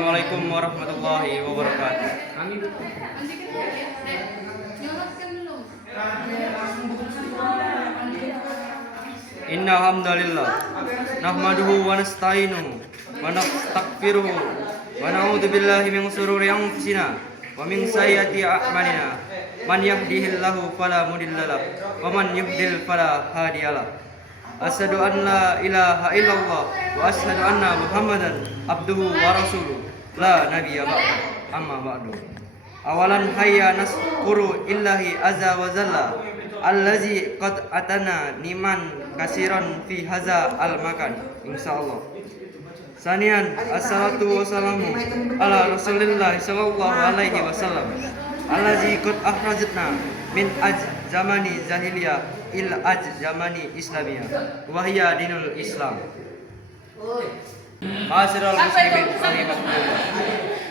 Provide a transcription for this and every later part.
Assalamualaikum warahmatullahi wabarakatuh. Inna hamdalillah nahmaduhu wa nasta'inuhu wa nastaghfiruhu wa na'udzu billahi min shururi anfusina wa min sayyiati a'malina. Man yahdihillahu fala mudhillalah wa man yudhlil fala hadiyalah. Asyhadu an la ilaha illallah wa asyhadu anna Muhammadan abduhu wa rasuluh la nabiyya ba'da. Amma ba'du. Awalan hayya naskuru illahi azza wa jalla allazi qad atana niman kasiran fi haza al makan insyaallah. Sanian assalatu wassalamu ala rasulillah sallallahu alaihi wasallam allazi qad akhrajatna min zamani jahiliyah il zamani islamiyah wa hiya dinul islam. Ma'asyiral muslimin rahimakumullah.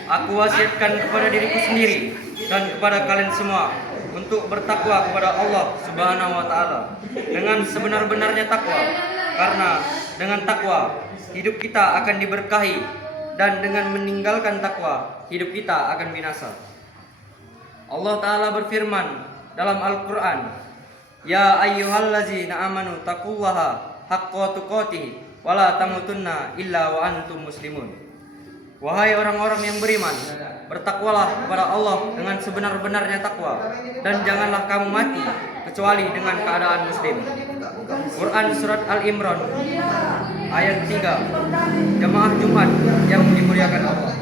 Aku wasiatkan kepada diriku sendiri dan kepada kalian semua untuk bertakwa kepada Allah Subhanahu wa taala dengan sebenar-benarnya takwa, karena dengan takwa hidup kita akan diberkahi dan dengan meninggalkan takwa hidup kita akan binasa. Allah taala berfirman dalam Al-Qur'an, "Ya ayyuhallazina amanu taqullaha haqqa tuqatih wa la tamutunna illa wa antum muslimun." Wahai orang-orang yang beriman, bertakwalah kepada Allah dengan sebenar-benarnya takwa, dan janganlah kamu mati kecuali dengan keadaan muslim. Quran Surat Al-Imran ayat 3. Jamaah Jumat yang dimuliakan Allah,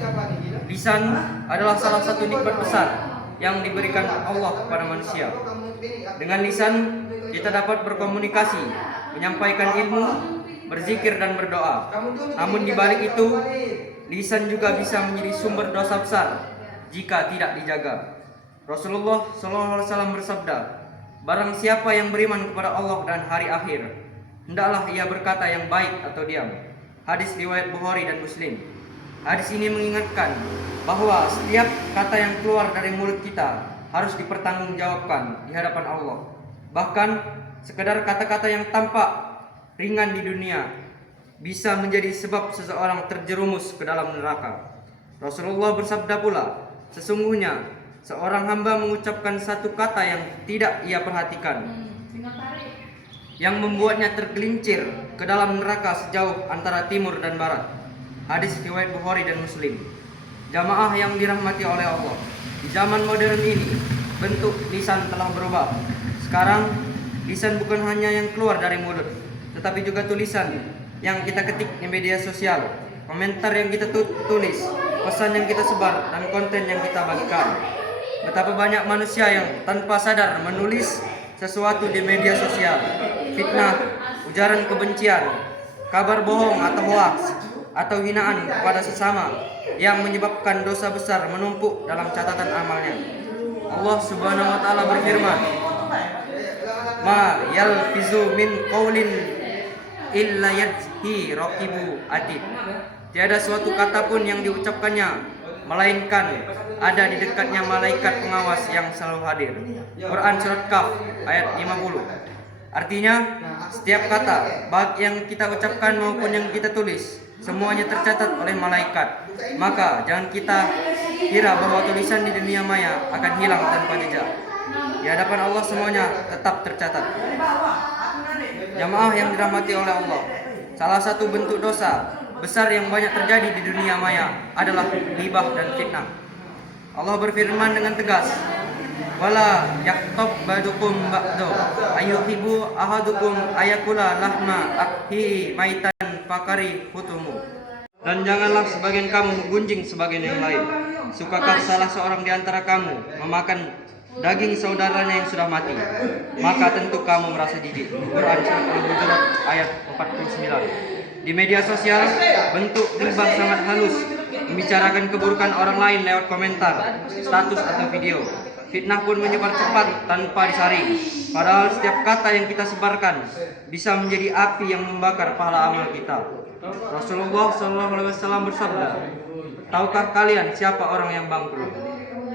lisan adalah salah satu nikmat besar yang diberikan Allah kepada manusia. Dengan lisan kita dapat berkomunikasi, menyampaikan ilmu, berzikir dan berdoa. Namun di balik itu, lisan juga bisa menjadi sumber dosa besar jika tidak dijaga. Rasulullah SAW bersabda, "Barang siapa yang beriman kepada Allah dan hari akhir, hendaklah ia berkata yang baik atau diam." Hadis riwayat Bukhari dan Muslim. Hadis ini mengingatkan bahwa setiap kata yang keluar dari mulut kita harus dipertanggungjawabkan di hadapan Allah. Bahkan sekedar kata-kata yang tampak ringan di dunia bisa menjadi sebab seseorang terjerumus ke dalam neraka. Rasulullah bersabda pula, "Sesungguhnya seorang hamba mengucapkan satu kata yang tidak ia perhatikan, yang membuatnya tergelincir ke dalam neraka sejauh antara timur dan barat." Hadis riwayat Bukhari dan Muslim. Jamaah yang dirahmati oleh Allah, di zaman modern ini bentuk lisan telah berubah. Sekarang lisan bukan hanya yang keluar dari mulut, tetapi juga tulisan yang kita ketik di media sosial, komentar yang kita tulis, pesan yang kita sebar, dan konten yang kita bagikan. Betapa banyak manusia yang tanpa sadar menulis sesuatu di media sosial, fitnah, ujaran kebencian, kabar bohong atau hoaks, atau hinaan kepada sesama yang menyebabkan dosa besar menumpuk dalam catatan amalnya. Allah Subhanahu wa taala berfirman, "Ma yalfizu min qaulin illa yadhi raqibu atid." Tiada suatu kata pun yang diucapkannya melainkan ada di dekatnya malaikat pengawas yang selalu hadir. Quran Surat Kaf ayat 50. Artinya, setiap kata baik yang kita ucapkan maupun yang kita tulis, semuanya tercatat oleh malaikat. Maka jangan kita kira bahwa tulisan di dunia maya akan hilang tanpa jejak. Di hadapan Allah semuanya tetap tercatat. Jamaah yang dirahmati oleh Allah, salah satu bentuk dosa besar yang banyak terjadi di dunia maya adalah ghibah dan fitnah. Allah berfirman dengan tegas, "Wala yaktab badukum ba'du ayyuhibbu ahadukum ayakula lahma akhi maitan fakari hutumu." Dan janganlah sebagian kamu menggunjing sebagian yang lain. Sukakah salah seorang di antara kamu memakan daging saudaranya yang sudah mati, maka tentu kamu merasa jijik. Quran Surat Al-Hujurat ayat 49. Di media sosial, bentuk ghibah sangat halus, membicarakan keburukan orang lain lewat komentar, status atau video. Fitnah pun menyebar cepat tanpa disaring. Padahal setiap kata yang kita sebarkan bisa menjadi api yang membakar pahala amal kita. Rasulullah SAW bersabda, "Tahukah kalian siapa orang yang bangkrut?"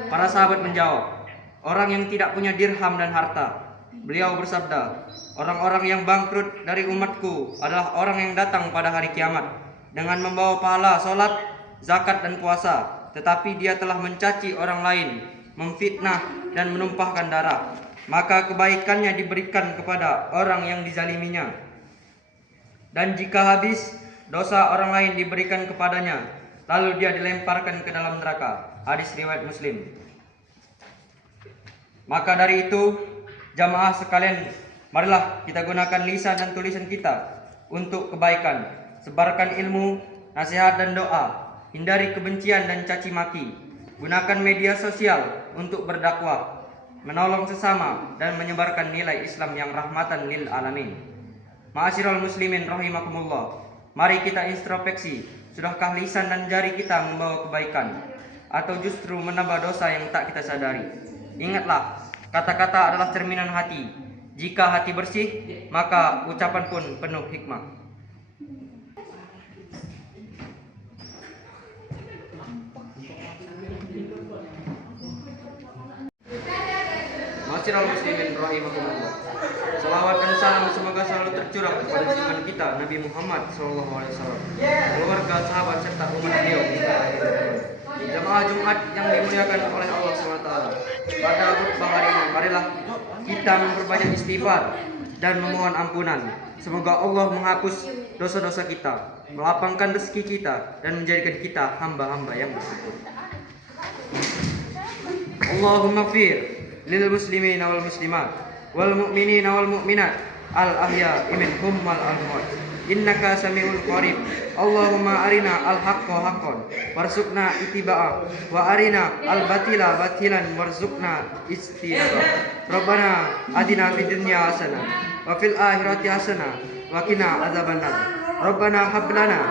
Para sahabat menjawab, "Orang yang tidak punya dirham dan harta." Beliau bersabda, "Orang-orang yang bangkrut dari umatku adalah orang yang datang pada hari kiamat dengan membawa pahala sholat, zakat dan puasa, tetapi dia telah mencaci orang lain, memfitnah dan menumpahkan darah, maka kebaikannya diberikan kepada orang yang dizaliminya. Dan jika habis dosa orang lain diberikan kepadanya, lalu dia dilemparkan ke dalam neraka. Hadis riwayat Muslim. Maka dari itu, jamaah sekalian, marilah kita gunakan lisan dan tulisan kita untuk kebaikan. Sebarkan ilmu, nasihat dan doa. Hindari kebencian dan caci maki. Gunakan media sosial untuk berdakwah, menolong sesama dan menyebarkan nilai Islam yang rahmatan lil alamin. Ma'asyiral muslimin rahimakumullah. Mari kita introspeksi, sudahkah lisan dan jari kita membawa kebaikan atau justru menambah dosa yang tak kita sadari? Ingatlah, kata-kata adalah cerminan hati. Jika hati bersih, maka ucapan pun penuh hikmah. Ma'asyiral muslimin rahimakumullah. Salawat dan salam semoga selalu tercurah kepada junjungan kita Nabi Muhammad SAW, keluarga, sahabat serta umat beliau. Jamaah Jumat yang dimuliakan oleh Allah SWT. Pada khutbah hari ini, marilah kita memperbanyak istighfar dan memohon ampunan. Semoga Allah menghapus dosa-dosa kita, melapangkan rezeki kita, dan menjadikan kita hamba-hamba yang bersyukur. Allahumma fir lil muslimin wal muslimat wal mu'minin wal mu'minat al ahya minhum wal amwat innaka samiul qarib. Allahumma arina al haqqa haqqan warzuqna ittiba'ah wa arina al batila batilan warzuqna ijtinabah. Rabbana atina fid dunya hasanah wa fil akhirati hasanah wa qina adzabannar. Rabbana hab lana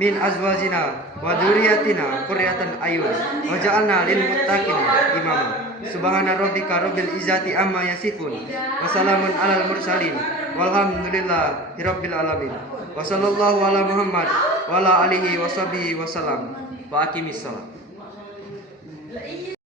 min azwajina wa dzurriyyatina qurratan a'yun waj'alna lil muttaqina imama. Subhana rabbika rabbil izzati amma yasifun wa salamun alal mursalin walhamdulillahi rabbil alamin. Wa sallallahu ala Muhammad wa ala alihi wa sahbihi wa salam. Wa aqimis salat.